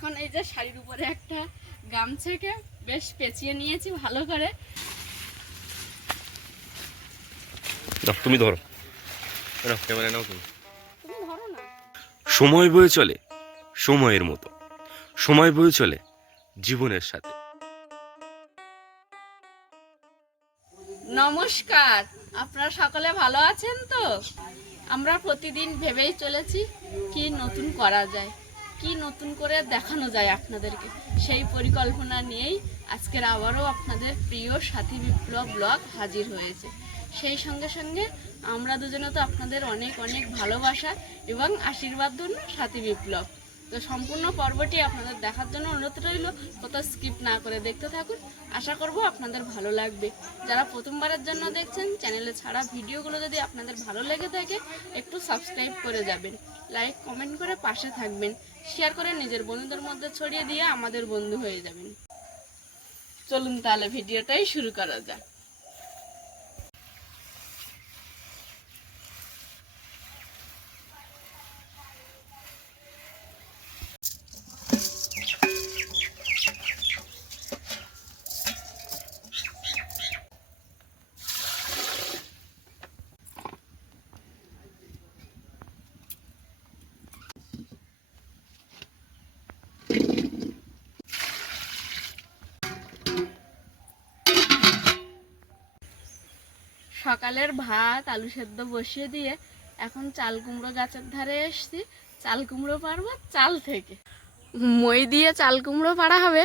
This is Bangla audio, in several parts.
এখন এই যে শাড়ির উপরে একটা গামছাকে বেশ পেঁচিয়ে নিয়েছি ভালো করে। তুমি ধরো। ক্যামেরা নাও তুমি। সময় বয়ে চলে সময়ের মতো। সময় বয়ে চলে জীবনের সাথে। নমস্কার। আপনারা সকলে ভালো আছেন তো? আমরা প্রতিদিন ভেবেই চলেছি কি নতুন করা যায়। কি নতুন করে দেখানো যায় আপনাদেরকে? সেই পরিকল্পনা নিয়েই আজকের আবারও আপনাদের প্রিয় সাথী বিপ্লব ব্লগ হাজির হয়েছে। সেই সঙ্গে সঙ্গে আমরা দুজনে তো আপনাদের অনেক অনেক ভালোবাসা এবং আশীর্বাদ জন্য সাথী বিপ্লব। তো সম্পূর্ণ পর্বটি আপনাদের দেখার জন্য অনুরোধ রইল, কোথাও স্কিপ না করে দেখতে থাকুন। আশা করব আপনাদের ভালো লাগবে। যারা প্রথমবারের জন্য দেখছেন, চ্যানেলে ছাড়া ভিডিওগুলো যদি আপনাদের ভালো লেগে থাকে, একটু সাবস্ক্রাইব করে যাবেন। লাইক কমেন্ট করে পাশে থাকবেন। শেয়ার করে নিজের বন্ধুদের মধ্যে ছড়িয়ে দিয়ে আমাদের বন্ধু হয়ে যাবেন। চলুন তাহলে ভিডিওটাই শুরু করা যাক। সকালের ভাত, আলু সেদ্ধ বসিয়ে দিয়ে এখন চাল কুমড়ো গাছের ধারে এসছি। চাল কুমড়ো পারব চাল থেকে। মই দিয়ে চাল কুমড়ো পাড়া হবে।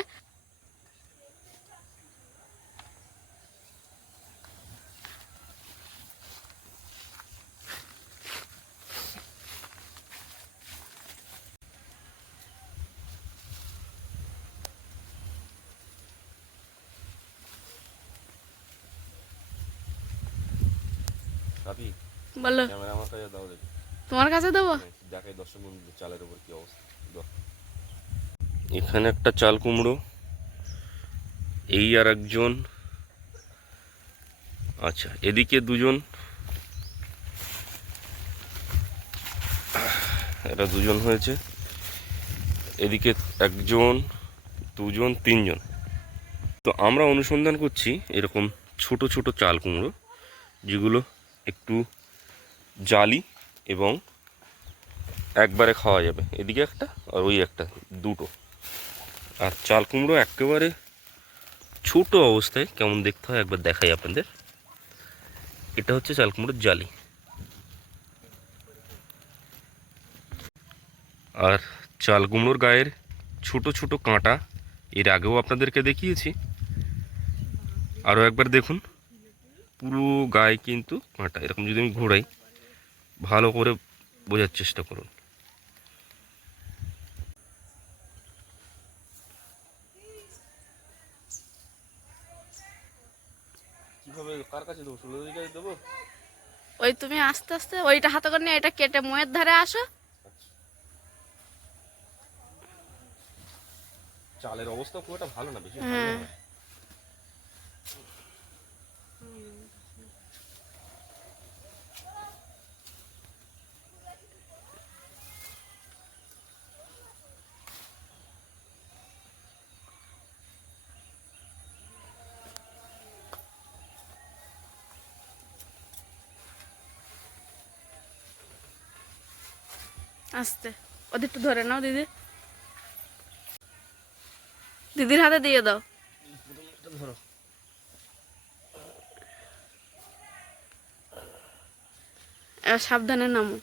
ভাবি বলো। ক্যামেরা আমার কাছে দাও দেখি। তোমার কাছে দেবো? দেখাই দর্শক বন্ধু চালের উপর কি অবস্থা। এখানে একটা চাল কুমড়ো এই আর একজন। আচ্ছা এদিকে দুজন। এরা দুজন হয়েছে। এদিকে একজন দুজন তিনজন। তো আমরা অনুসন্ধান করছি এরকম ছোট ছোট চাল কুমড়ো যেগুলো একটু জালি এবং একবারে খাওয়া যাবে। এদিকে একটা আর ওই একটা, দুটো। আর চাল কুমড়ো একেবারে ছোট অবস্থায় কেমন দেখতে হয় একবার দেখাই আপনাদের। এটা হচ্ছে চাল কুমড়োর জালি। আর চাল কুমড়োর গায়ের ছোট ছোট কাঁটা, এর আগেও আপনাদেরকে দেখিয়েছি। আরও একবার দেখুন। পুরো গায়ে কিন্তু কাঁটা। এরকম যদি আমি ঘোরাই ভালো করে বোঝার চেষ্টা করুন। কীভাবে কার কাছে দেবো? সুলতার দেবো? ওই তুমি আস্তে আস্তে ওইটা হাতে করে নিয়ে এটা কেটে ময়ের ধারে আসো। চালের অবস্থা খুব একটা ভালো না বেশি আস্তে। ওদের একটু ধরে নাও দিদি। দিদির হাতে দিয়ে দাও। সাবধানে নামো।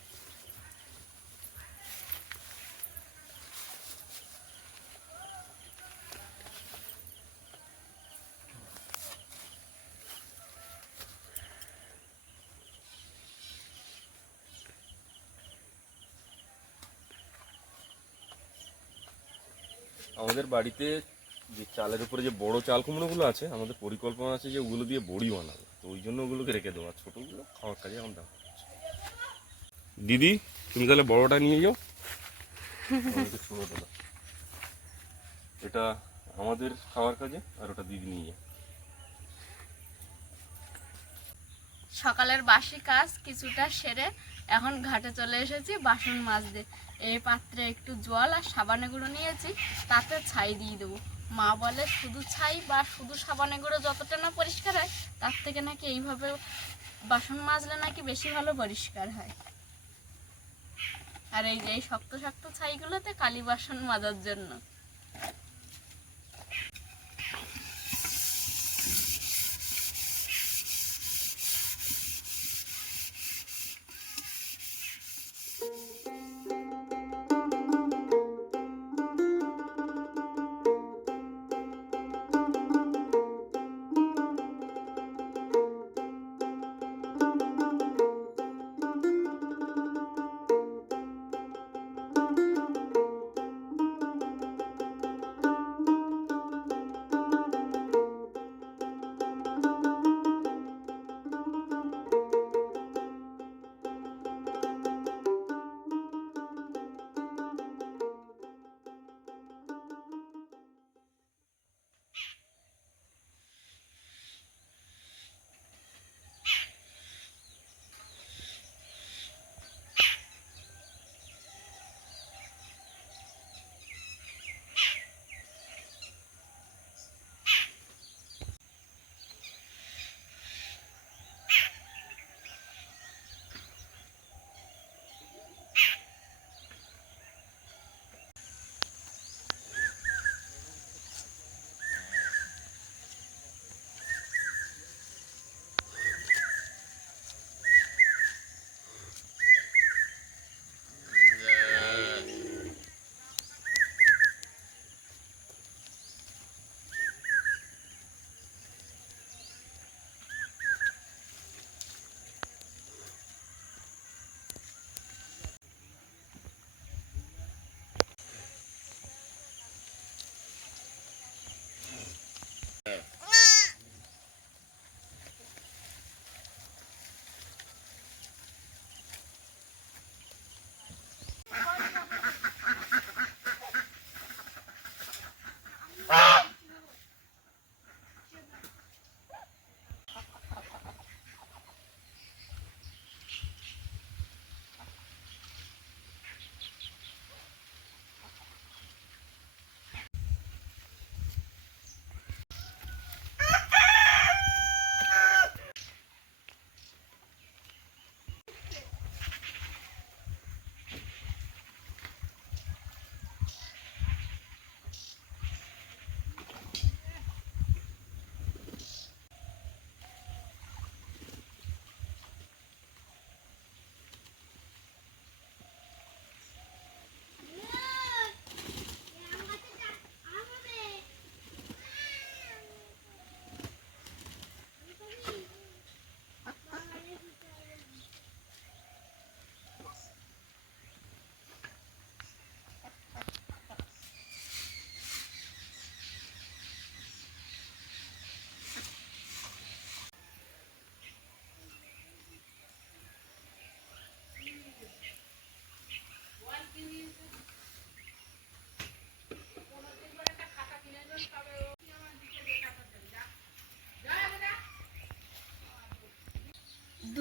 আমাদের বাড়িতে যে চালের উপরে যে বড় চাল কুমড়োগুলো আছে, আমাদের পরিকল্পনা আছে যে ওগুলো দিয়ে বড়ি বানাবো। তো ওই জন্য ওগুলোকে রেখে দেবো। আর ছোটোগুলো খাওয়ার কাজে এখন দেওয়া হচ্ছে। দিদি, তুমি তাহলে বড়টা নিয়ে যাও। ছোটোটা দাও। এটা আমাদের খাওয়ার কাজে আর ওটা দিদি নিয়ে যাও সকালের বাসি কাজ কিছুটা সেরে এখন ঘাটে চলে এসেছি বাসন মাজতে। এই পাত্রে একটু জল আর সাবানে গুঁড়ো নিয়েছি, তাতে ছাই দিয়ে দেবো। মা বলে, শুধু ছাই বা শুধু সাবানে গুঁড়ো যতটা না পরিষ্কার হয়, তার থেকে নাকি এইভাবে বাসন মাজলে নাকি বেশি ভালো পরিষ্কার হয়। আর এই যে শক্ত শক্ত ছাইগুলোতে কালী বাসন মাজার জন্য।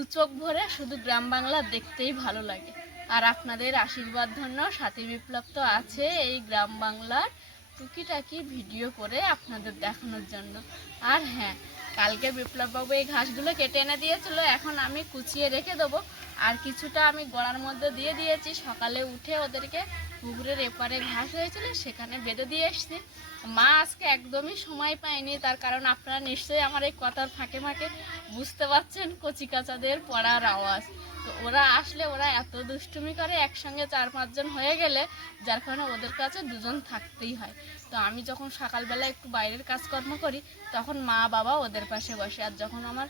দু চোখ ভরে, শুধু গ্রাম বাংলা দেখতেই ভালো লাগে। আর আপনাদের আশীর্বাদ ধন্য, সাথী বিপ্লব তো আছে এই গ্রাম বাংলার টুকিটাকি ভিডিও করে আপনাদের দেখানোর জন্য। আর হ্যাঁ কালকে বিপ্লববাবু এই ঘাসগুলো কেটে এনে দিয়েছিল, এখন আমি কুচিয়ে রেখে দেবো। আর কিছুটা আমি গোড়ার মধ্যে দিয়ে দিয়েছি, সকালে উঠে ওদেরকে পুকুরের এপারে ঘাস হয়েছিল, সেখানে বেঁধে দিয়ে এসছি। মা আজকে একদমই সময় পায়নি, তার কারণ আপনারা নিশ্চয়ই আমার এই কথার ফাঁকে ফাঁকে বুঝতে পারছেন? কচি কাচাদের পড়ার আওয়াজ। তো ওরা আসলে ওরা এত দুষ্টুমি করে একসঙ্গে চার পাঁচজন হয়ে গেলে, যার কারণে ওদের কাছে দুজন থাকতেই হয়। তো আমি যখন সকালবেলা একটু বাইরের কাজকর্ম করি, তখন মা বাবা ওদের পাশে বসে। আর যখন আমার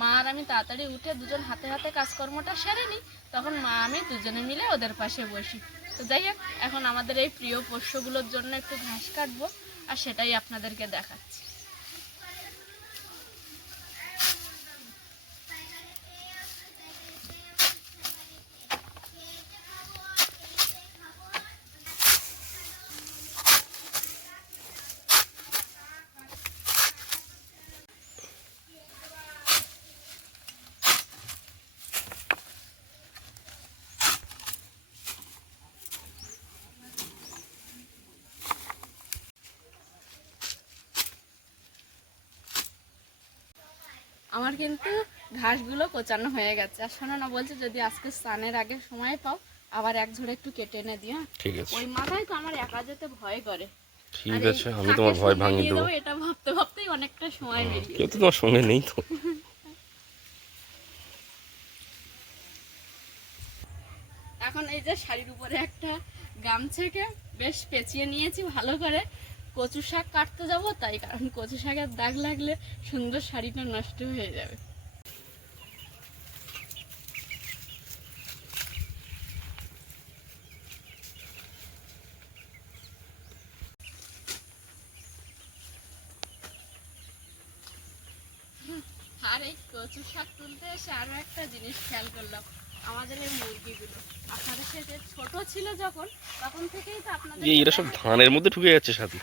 মা আর আমি তাড়াতাড়ি উঠে দুজন হাতে হাতে কাজকর্মটা সেরে নিই, তখন মা আমি দুজনে মিলে ওদের পাশে বসি। তো যাই হোক, এখন আমাদের এই প্রিয় পোষ্যগুলোর জন্য একটু ঘাস কাটবো, আর সেটাই আপনাদেরকে দেখাচ্ছি। আমার কিন্তু ঘাসগুলো কোচানো হয়ে গেছে। আর শোনো না বলছে যদি আজকে স্নানের আগে সময় পাও আবার এক ঝোড়ে একটু কেটে এনে দিও হ্যাঁ? ঠিক আছে। ওই মাথায় তো আমার একা যেতে ভয় করে। ঠিক আছে আমি তোমার ভয় ভাঙিয়ে দেবো। এটা ভাবতে ভাবতেই অনেকটা সময় বেরিয়ে কেউ তো তোমার সঙ্গে নেই তো। এখন এই যে শাড়ির উপরে একটা গামছাকে বেশ পেঁচিয়ে নিয়েছি ভালো করে। কচু শাক কাটতে যাব, তাই কারণ কচু শাকের দাগ লাগলে সুন্দর শাড়িটা নষ্ট হয়ে যাবে। আর এই কচু শাক তুলতে এসে আরও একটা জিনিস খেয়াল করলাম। আমাদের এই মুরগিগুলো। আপনাদের সাথে ছোট ছিল যখন তখন থেকেই তো আপনাদের এই এরা সব ধানের মধ্যে ঢুকে যাচ্ছে সাথে।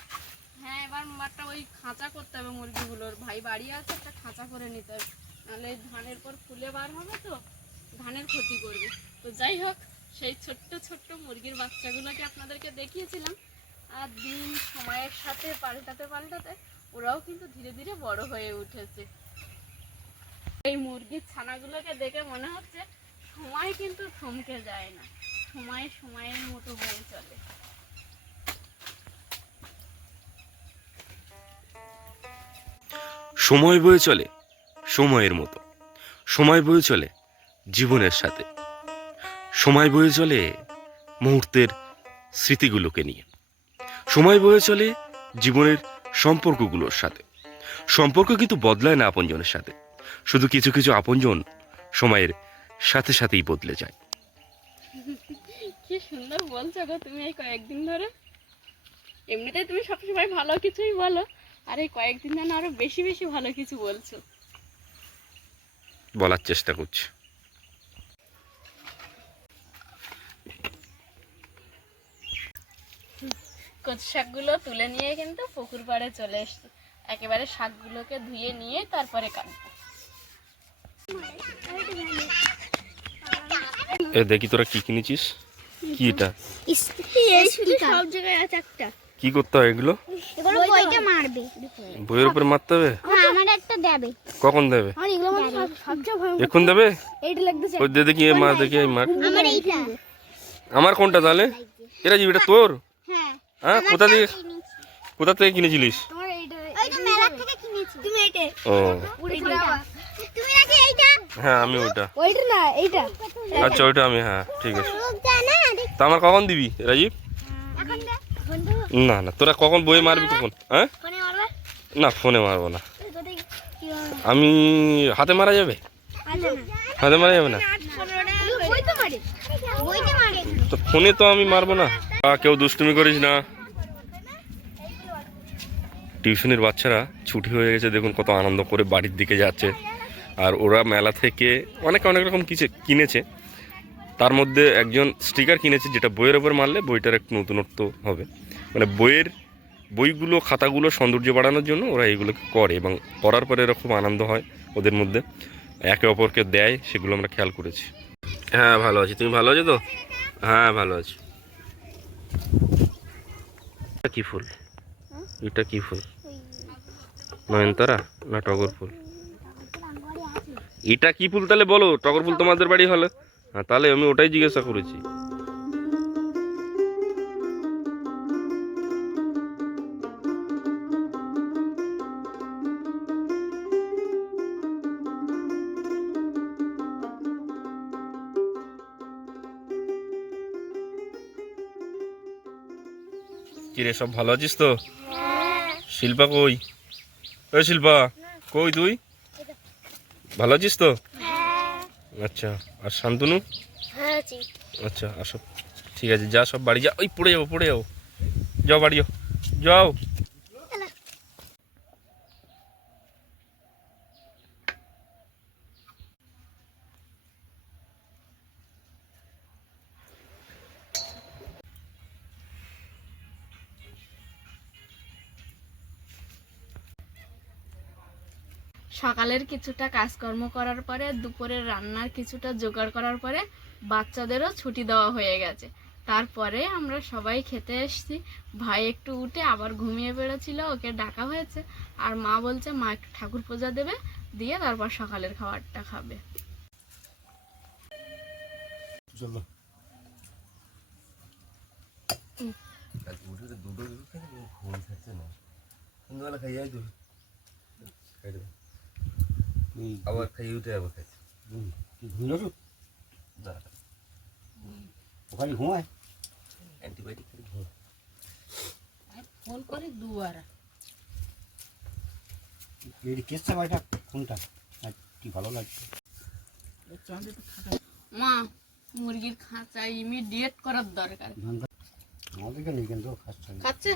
হ্যাঁ এবার একটা ওই খাঁচা করতে হবে মুরগিগুলোর। ভাই বাড়ি আছে একটা খাঁচা করে নিতে হবে। নাহলে ধানের পর ফুলে বার হবে তো ধানের ক্ষতি করবে। তো যাই হোক সেই ছোট্ট ছোট্ট মুরগির বাচ্চাগুলোকে আপনাদেরকে দেখিয়েছিলাম। আর দিন সময়ের সাথে পাল্টাতে পাল্টাতে ওরাও কিন্তু ধীরে ধীরে বড় হয়ে উঠেছে। এই মুরগির ছানাগুলোকে দেখে মনে হচ্ছে সময় কিন্তু থমকে যায় না। সময় সময়ের মতো হয়ে চলে। সময় বয়ে চলে সময়ের মতো। সময় বয়ে চলে জীবনের সাথে। সময় বয়ে চলে মুহূর্তের স্মৃতিগুলোকে নিয়ে। সময় বয়ে চলে জীবনের সম্পর্কগুলোর সাথে। সম্পর্ক কিন্তু বদলায় না আপনজনের সাথে। শুধু কিছু কিছু আপনজন সময়ের সাথে সাথেই বদলে যায়। কি সুন্দর বলছো গো তুমি এই কয়েকদিন ধরে। এমনিতেই তুমি সবসময় ভালো কিছুই বলো আর এই কয়েকদিন যেন আরও বেশি বেশি ভালো কিছু বলছো। বলার চেষ্টা করছি। কচু শাকগুলো তুলে নিয়ে কিন্তু পুকুর পাড়ে চলে এসছে। একেবারে শাকগুলোকে ধুয়ে নিয়ে তারপরে কাটবো। এ দেখি তোরা কি কিনেছিস? কি এটা? সব জায়গায় আছে একটা। কি করতে হয় এগুলো? এগুলো বইটা মারবে। বইয়ের উপর মারতে হবে? হ্যাঁ আমার একটা দেবে। কখন দেবে? আর এগুলো সবচেয়ে ভয়ঙ্কর এখন দেবে? এইটা লাগতেছে। ওই দে দেখি এ মার দেখি এই মার। আমার এইটা। আমার কোনটা তাহলে? এরা জি এটা তোর? হ্যাঁ। হ্যাঁ কোথা থেকে কোথা থেকে কিনেছিলিস? তোমার এইটা এইটা মেলা থেকে কিনেছি। তুমি এইটা ও। হ্যাঁ আমি ওইটা। ওইটা না এইটা। আচ্ছা ওইটা আমি হ্যাঁ ঠিক আছে। না তা আমার কখন দিবি রাজীব? না না তোরা কখন বই মারবি কখন হ্যাঁ? ফোনে মারবে? না ফোনে মারবো না। আমি হাতে মারা যাবে হাতে মারা যাবে? না। বইতে মারে বইতে মারে তো ফোনে তো আমি মারবো না। কেউ দুষ্টুমি করিস না। টিউশনের বাচ্চারা ছুটি হয়ে গেছে দেখুন কত আনন্দ করে বাড়ির দিকে যাচ্ছে। আর ওরা মেলা থেকে অনেক অনেক রকম কিছু কিনেছে। তার মধ্যে একজন স্টিকার কিনেছে যেটা বইয়ের ওপর মারলে বইটার একটু নতুনত্ব হবে। মানে বইয়ের বইগুলো খাতাগুলো সৌন্দর্য বাড়ানোর জন্য ওরা এগুলো করে এবং করার পরে এরা খুব আনন্দ হয় ওদের মধ্যে। একে অপরকে দেয় সেগুলো আমরা খেয়াল করেছি। হ্যাঁ ভালো আছি। তুমি ভালো আছো তো? হ্যাঁ ভালো আছি। এটা কি ফুল? এটা কি ফুল? নয়নতারা না টগর ফুল? এটা কি ফুল তাহলে বলো? টগর ফুল তোমাদের বাড়ি হলো। হ্যাঁ তাহলে আমি ওটাই জিজ্ঞাসা করেছি। কিরে সব ভালো আছিস তো? শিল্পা কই? ওই শিল্পা কই তুই? ভালো আছিস তো? আচ্ছা আর শান্তনু? আচ্ছা আর আচ্ছা আসো ঠিক আছে যা সব বাড়ি যা ওই পড়ে যাব পড়ে যাব যাও বাড়ি যাও। যাও। কিছুটা কাজকর্ম করার পরে দুপুরের রান্নার কিছুটা জোগাড় করার পরে বাচ্চাদেরও ছুটি দেওয়া হয়ে গেছে। তারপরে আমরা সবাই খেতে এসেছি। ভাই একটু উঠে আবার ঘুমিয়ে পড়েছিল ওকে ডাকা হয়েছে। আর মা বলছে মা একটু ঠাকুর পূজা দেবে দিয়ে তারপর সকালের খাবারটা খাবে। চলো। আবার খাই উঠে আবার ওখানে ঘুমায়? অ্যান্টিবায়োটিক ফোন করে দুবার এই কেসটা বাড়িটা কোনটা? কি ভালো লাগছে? মা মুরগির খাঁচা ইমিডিয়েট করার দরকার। আমাদেরকে নেই কিন্তু খাচ্ছে।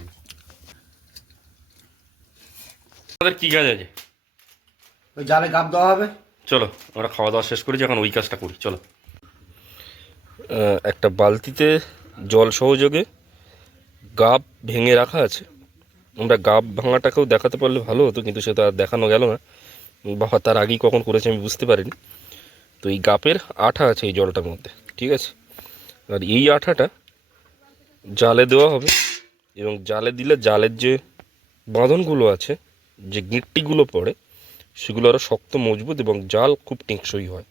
আমাদের কি কাজ আছে? ওই জালে গাপ দেওয়া হবে। চলো, আমরা খাওয়া দাওয়া শেষ করেছি এখন ওই কাজটা করি, চলো। একটা বালতিতে জল সহযোগে গাব ভেঙে রাখা আছে। আমরা গাব ভাঙাটাকেও দেখাতে পারলে ভালো হতো, কিন্তু সেটা আর দেখানো গেল না। বাবা, তার আগেই কখন করেছে আমি বুঝতে পারিনি। তো এই গাপের আঠা আছে এই জলটার মধ্যে, ঠিক আছে? আর এই আঠাটা জালে দেওয়া হবে, এবং জালে দিলে জালের যে বাঁধনগুলো আছে, যে গিট্টিগুলো পড়ে সেগুলো আরও শক্ত, মজবুত এবং জাল খুব টেকসই হয়।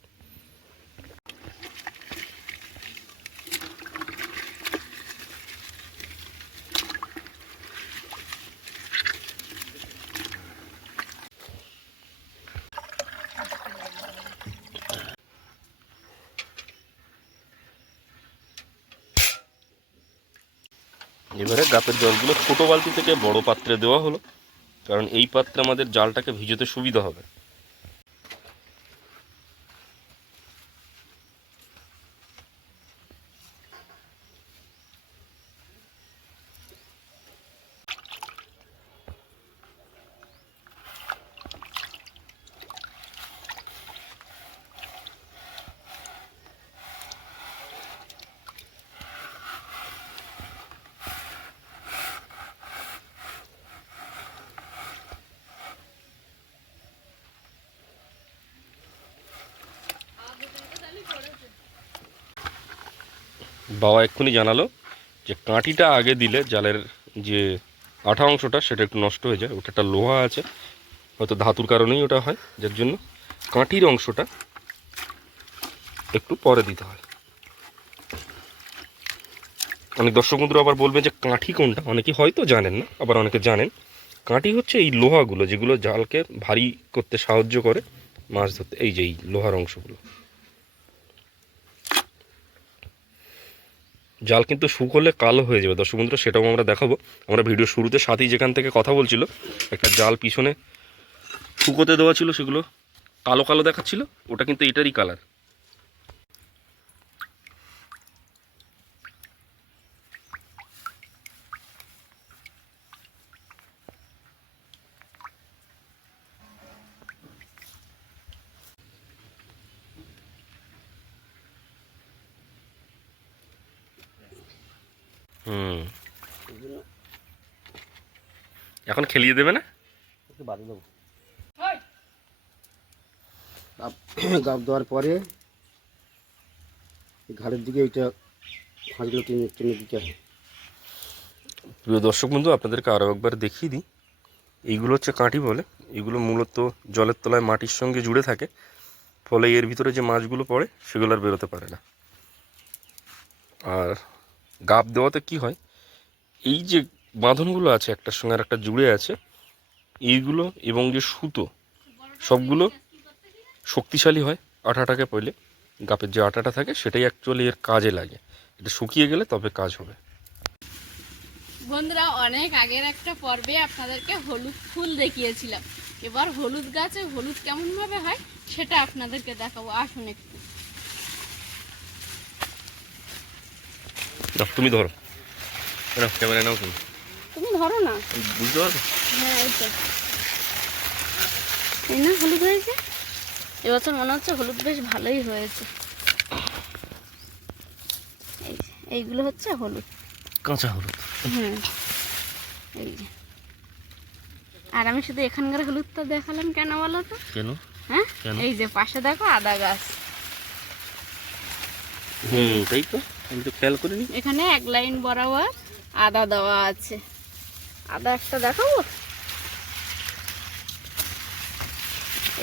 এবারে গাতের জলগুলো ছোট বালতি থেকে বড় পাত্রে দেওয়া হলো। কারণ এই পাত্রে আমাদের জালটাকে ভিজোতে সুবিধা হবে। বাবা এক্ষুনি জানালো যে কাঁটিটা আগে দিলে জালের যে আঠা অংশটা সেটা একটু নষ্ট হয়ে যায় ওটা একটা লোহা আছে। হয়তো ধাতুর কারণেই ওটা হয়, যার জন্য কাঁটির অংশটা একটু পরে দিতে হয়। অনেক দর্শক বন্ধুরা আবার বলবে যে কাঁঠি কোনটা? অনেকে হয়তো জানেন না, আবার অনেকে জানেন। কাঠি হচ্ছে এই লোহাগুলো যেগুলো জালকে ভারী করতে সাহায্য করে মাছ ধরতে, এই যে এই লোহার অংশগুলো। জাল কিন্তু শুকোলে কালো হয়ে যাবে। দর্শক বন্ধুরা, সেটাও আমরা দেখাবো। আমরা ভিডিও শুরুতে সাথেই যেখান থেকে কথা বলছিল, একটা জাল পিছনে শুকোতে দেওয়া ছিল, সেগুলো কালো কালো দেখাচ্ছিল। ওটা কিন্তু এটারই কালার এখন খেলিয়ে দেবে না? একটু বাড়ি দেবো। গাপ দেওয়ার পরে ঘাড়ের দিকে এইটা হাঁসগুলো টেনে টেনে দিতে হয়। প্রিয় দর্শক বন্ধু আপনাদেরকে আরও একবার দেখিয়ে দিই। এইগুলো হচ্ছে কাঁটি বলে। এগুলো মূলত জলের তলায় মাটির সঙ্গে জুড়ে থাকে। ফলে এর ভিতরে যে মাছগুলো পড়ে সেগুলো আর বেরোতে পারে না। আর গাপ দেওয়াতে কি হয়? এই যে বাঁধনগুলো আছে একটার সঙ্গে আর একটা জুড়ে আছে। এইগুলো এবং যে সুতো সবগুলো শক্তিশালী হয় আঠাটাকে পড়লে। গাপের যে আটাটা থাকে সেটাই অ্যাকচুয়ালি এর কাজে লাগে। এটা শুকিয়ে গেলে তবে কাজ হবে। বন্ধুরা অনেক আগের একটা পর্বে আপনাদেরকে হলুদ ফুল দেখিয়েছিলাম। এবার হলুদ গাছে হলুদ কেমন ভাবে হয় সেটা আপনাদেরকে দেখাবো। আসুন একটু। তুমি ধরো। ক্যামেরা নাও তুমি। তুমি ধরো না। বুঝতে পারবে হ্যাঁ এই তো। এই না হলুদ হয়েছে? এবছর মনে হচ্ছে হলুদ বেশ ভালোই হয়েছে। এই এইগুলো হচ্ছে হলুদ। কাঁচা হলুদ। হুম এই যে। আর আমি শুধু এখানকার হলুদটা দেখালাম কেন বলো তো? কেন? হ্যাঁ? এই যে পাশে দেখো আদা গাছ। হুম তাই তো। আমি তো খেয়াল করিনি। এখানে এক লাইন বরাবর আদা দেওয়া আছে। আদা একটা দেখাবো?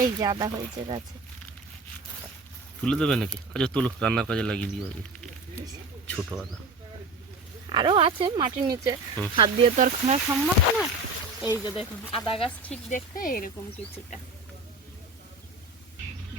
এই যে আদা হয়েছে গাছে। তুলে দেবে নাকি? আচ্ছা তুলো রান্নার কাজে লাগিয়ে দিও আগে। ছোট আদা। আরও আছে মাটির নিচে। হাত দিয়ে তো আর খোঁড়া সম্ভব না। এই যে দেখুন আদা গাছ ঠিক দেখতে এরকম কিছুটা।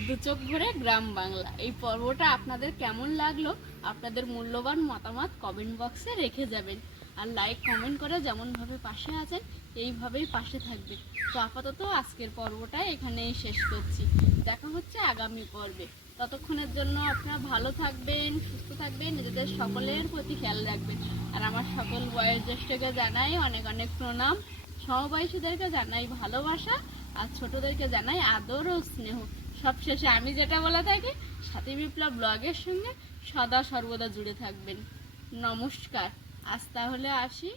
দু চোখ ভরে গ্রাম বাংলা। এই পর্বটা আপনাদের কেমন লাগল? আপনাদের মূল্যবান মতামত কমেন্ট বক্সে রেখে যাবেন। আর লাইক কমেন্ট করে যেমনভাবে পাশে আছেন, এইভাবেই পাশে থাকবে তো আপাতত আজকের পর্বটা এখানেই শেষ করছি। দেখা হচ্ছে আগামী পর্বে। ততক্ষণের জন্য আপনারা ভালো থাকবেন, সুস্থ থাকবেন, নিজেদের সকলের প্রতি খেয়াল রাখবেন। আর আমার সকল বয়োজ্যেষ্ঠকে জানাই অনেক অনেক প্রণাম। সমবয়সীদেরকে জানাই ভালোবাসা, আর ছোটদেরকে জানাই আদর ও স্নেহ। সবশেষে আমি যেটা বলে থাকি, সাথী বিপ্লব ব্লগের সঙ্গে সদা সর্বদা জুড়ে থাকবেন। নমস্কার। আজ তাহলে আসি।